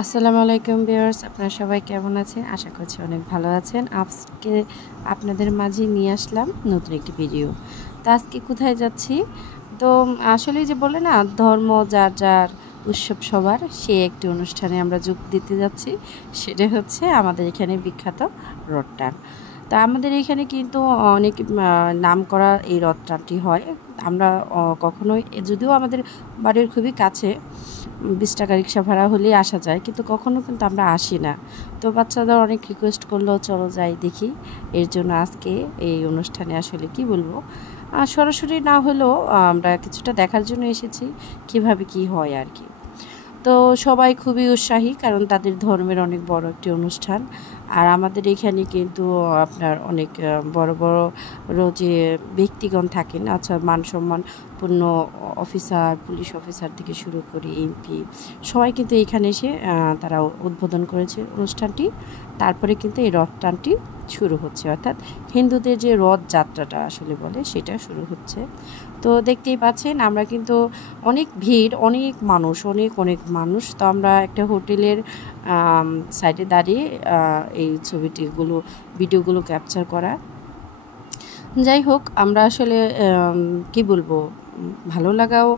আসসালামু আলাইকুম ভিউয়ার্স, আপনারা সবাই কেমন আছেন? আশা করছি অনেক ভালো আছেন। আজকে আপনাদের মাঝে নিয়ে আসলাম নতুন একটি ভিডিও। তো আজকে কোথায় যাচ্ছি? তো আসলে যে বলে না, ধর্ম যার যার, উৎসব সবার, সে একটি অনুষ্ঠানে আমরা যোগ দিতে যাচ্ছি। সেটা হচ্ছে আমাদের এখানে বিখ্যাত রথ টান। তা আমাদের এখানে কিন্তু অনেক নাম করা এই রথ টানটি হয়। আমরা কখনোই, যদিও আমাদের বাড়ির খুবই কাছে, 20 টাকা রিক্সা ভাড়া হলেই আসা যায়, কিন্তু কখনো কিন্তু আমরা আসি না। তো বাচ্চাদের অনেক রিকোয়েস্ট করলো, চলো যাই দেখি। এর জন্য আজকে এই অনুষ্ঠানে আসলে কি বলবো, সরাসরি না হলেও আমরা কিছুটা দেখার জন্য এসেছি কিভাবে কি হয় আর কি। তো সবাই খুবই উৎসাহী, কারণ তাদের ধর্মের অনেক বড় একটি অনুষ্ঠান। আর আমাদের এখানে কিন্তু আপনার অনেক বড় বড় যে ব্যক্তিগণ থাকেন, আচ্ছা, মান সম্মানপূর্ণ অফিসার, পুলিশ অফিসার থেকে শুরু করে এমপি, সবাই কিন্তু এখানে এসে তারা উদ্বোধন করেছে অনুষ্ঠানটি। তারপরে কিন্তু এই রথ টানটি শুরু হচ্ছে, অর্থাৎ হিন্দুদের যে রথ যাত্রাটা আসলে বলে, সেটা শুরু হচ্ছে। তো দেখতেই পাচ্ছেন আমরা কিন্তু অনেক ভিড়, অনেক মানুষ, অনেক অনেক মানুষ। তো আমরা একটা হোটেলের সাইডে দাঁড়িয়ে এই ভিডিওগুলো ক্যাপচার করা। যাই হোক, আমরা আসলে কি বলবো, ভালো লাগাও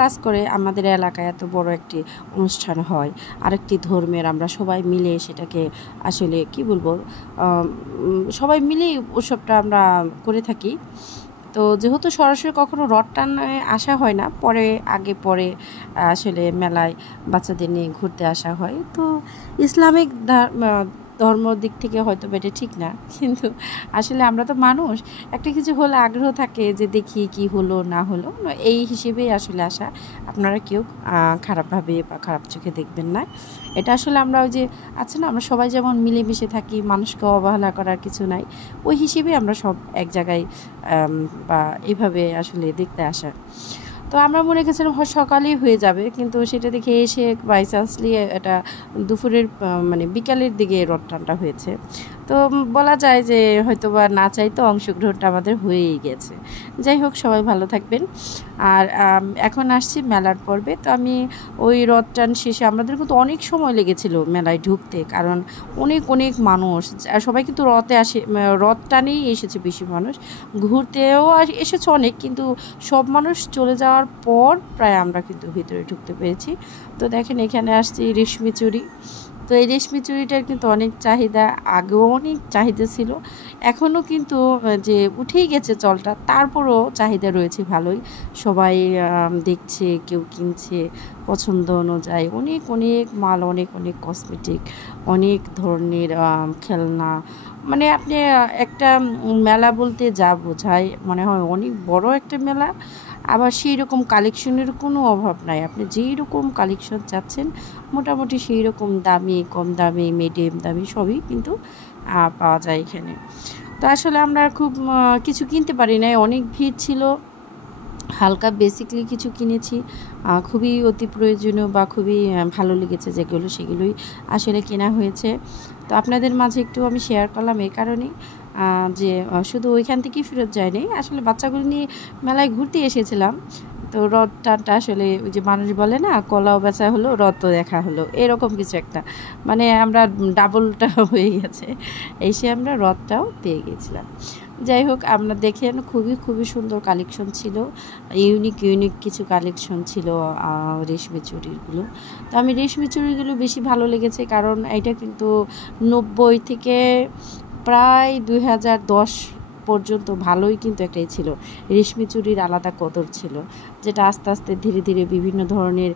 কাজ করে। আমাদের এলাকায় এত বড় একটি অনুষ্ঠান হয়, আরেকটি ধর্মের, আমরা সবাই মিলে সেটাকে আসলে কি বলবো, সবাই মিলেই উৎসবটা আমরা করে থাকি। তো যেহেতু সরাসরি কখনো রথ টানে আসা হয় না, আগে পরে আসলে মেলায় বাচ্চাদের নিয়ে ঘুরতে আসা হয়। তো ইসলামিক ধর্ম দিক থেকে হয়তো এটা ঠিক না, কিন্তু আসলে আমরা তো মানুষ, একটা কিছু হলে আগ্রহ থাকে যে দেখি কি হলো না হলো, এই হিসেবেই আসলে আসা। আপনারা কেউ খারাপভাবে বা খারাপ চোখে দেখবেন না। এটা আসলে আমরা ওই যে আছে না, আমরা সবাই যেমন মিলেমিশে থাকি, মানুষকে অবহেলা করার কিছু নাই, ওই হিসেবে আমরা সব এক জায়গায় বা এইভাবে আসলে দেখতে আসা। তো আমরা মনে করেছিলাম সকালেই হয়ে যাবে, কিন্তু সেটা দেখে এসে বাই চান্সলি এটা দুপুরের মানে বিকালের দিকে রথ টানটা হয়েছে। তো বলা যায় যে হয়তো বা না চাইতো অংশগ্রহণটা আমাদের হয়েই গেছে। যাই হোক, সবাই ভালো থাকবেন। আর এখন আসছি মেলার পর্বে। তো আমি ওই রথ টান শেষে, আমাদের কিন্তু অনেক সময় লেগেছিল মেলায় ঢুকতে, কারণ অনেক অনেক মানুষ, সবাই কিন্তু রথে আসে, রথ টানেই এসেছে বেশি মানুষ, ঘুরতেও এসেছে অনেক, কিন্তু সব মানুষ চলে যাওয়ার পর প্রায় আমরা কিন্তু ভিতরে ঢুকতে পেরেছি। তো দেখেন, এখানে আসছি রেশমি চুড়ি। তো এই রেশমি চুড়িটার কিন্তু অনেক চাহিদা, আগেও অনেক চাহিদা ছিল, এখনও কিন্তু যে উঠেই গেছে চলটা, তারপরও চাহিদা রয়েছে ভালোই। সবাই দেখছে, কেউ কিনছে পছন্দ অনুযায়ী, অনেক অনেক মাল, অনেক অনেক কসমেটিক, অনেক ধরনের খেলনা। মানে আপনি একটা মেলা বলতে যা বোঝায়, মনে হয় অনেক বড় একটা মেলা। আবার সেই রকম কালেকশনের কোনো অভাব নাই, আপনি যেই রকম কালেকশন চাচ্ছেন মোটামুটি সেই রকম দামি, কম দামি, মিডিয়াম দামি সবই কিন্তু পাওয়া যায় এখানে। তো আসলে আমরা খুব কিছু কিনতে পারি নাই, অনেক ভিড় ছিল। হালকা বেসিকলি কিছু কিনেছি, খুবই অতি প্রয়োজনীয় বা খুবই ভালো লেগেছে যেগুলো, সেগুলোই আসলে কেনা হয়েছে। তো আপনাদের মাঝে একটু আমি শেয়ার করলাম এই কারণেই যে শুধু ওইখান থেকেই ফেরত যায়নি, আসলে বাচ্চাগুলো নিয়ে মেলায় ঘুরতে এসেছিলাম। তো রথটা আসলে ওই যে মানুষ বলে না, কলাও বেচা হলো, রথও দেখা হলো, এরকম কিছু একটা, মানে আমরা ডাবলটা হয়ে গেছে, এসে আমরা রথটাও পেয়ে গেছিলাম। যাই হোক, আমরা দেখেন খুবই খুবই সুন্দর কালেকশন ছিল, ইউনিক ইউনিক কিছু কালেকশন ছিল রেশমি চুড়িগুলো। তো আমি রেশমি চুড়িগুলো বেশি ভালো লেগেছে, কারণ এটা কিন্তু 90 থেকে প্রায় 2010 পর্যন্ত ভালোই কিন্তু একটাই ছিল, রেশমি চুড়ির আলাদা কদর ছিল, যেটা আস্তে আস্তে ধীরে ধীরে বিভিন্ন ধরনের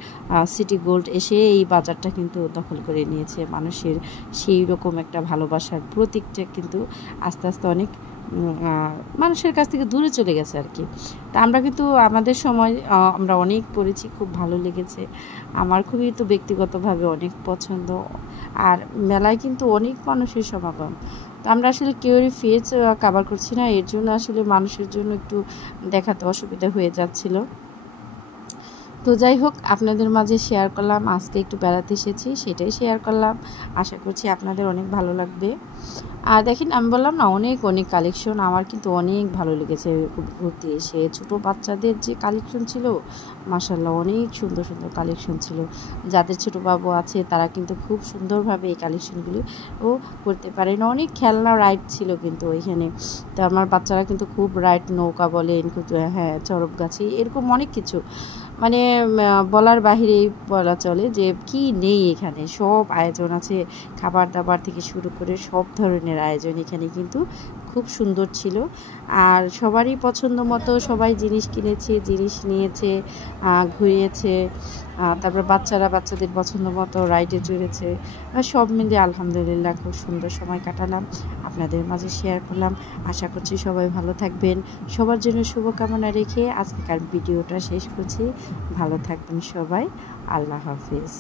সিটি গোল্ড এসে এই বাজারটা কিন্তু দখল করে নিয়েছে। মানুষের সেই রকম একটা ভালোবাসার প্রতীকটা কিন্তু আস্তে আস্তে অনেক মানুষের কাছ থেকে দূরে চলে গেছে আর কি। তা আমরা কিন্তু আমাদের সময় আমরা অনেক পড়েছি, খুব ভালো লেগেছে, আমার খুবই তো ব্যক্তিগতভাবে অনেক পছন্দ। আর মেলায় কিন্তু অনেক মানুষের সমাগম, তো আমরা আসলে কেউরই ফেস কাভার করছি না, এর জন্য আসলে মানুষের জন্য একটু দেখাতে অসুবিধা হয়ে যাচ্ছিল। তো যাই হোক, আপনাদের মাঝে শেয়ার করলাম, আজকে একটু বেড়াতে এসেছি সেটাই শেয়ার করলাম। আশা করছি আপনাদের অনেক ভালো লাগবে। আর দেখেন, আমি বললাম না, অনেক অনেক কালেকশন, আমার কিন্তু অনেক ভালো লেগেছে ঘুরতে এসে। ছোটো বাচ্চাদের যে কালেকশন ছিল, মাশাআল্লাহ অনেক সুন্দর সুন্দর কালেকশন ছিল। যাদের ছোটো বাবু আছে তারা কিন্তু খুব সুন্দরভাবে এই কালেকশনগুলি ও করতে পারেন। অনেক খেলনা রাইড ছিল কিন্তু ওইখানে। তো আমার বাচ্চারা কিন্তু খুব রাইড, নৌকা বলেন, হ্যাঁ চড়ক গাছি, এরকম অনেক কিছু, মানে বলার বাহিরেই বলা চলে যে কি নেই এখানে। সব আয়োজন আছে, খাবার দাবার থেকে শুরু করে সব ধরনের আয়োজন এখানে কিন্তু খুব সুন্দর ছিল। আর সবারই পছন্দ মতো সবাই জিনিস কিনেছে, জিনিস নিয়েছে, ঘুরিয়েছে। তারপর বাচ্চারা বাচ্চাদের পছন্দ মতো রাইডে চড়েছে। সব মিলে আলহামদুলিল্লাহ খুব সুন্দর সময় কাটালাম, আপনাদের মাঝে শেয়ার করলাম। আশা করছি সবাই ভালো থাকবেন। সবার জন্য শুভকামনা রেখে আজকের ভিডিওটা শেষ করছি। ভালো থাকবেন সবাই। আল্লাহ হাফিজ।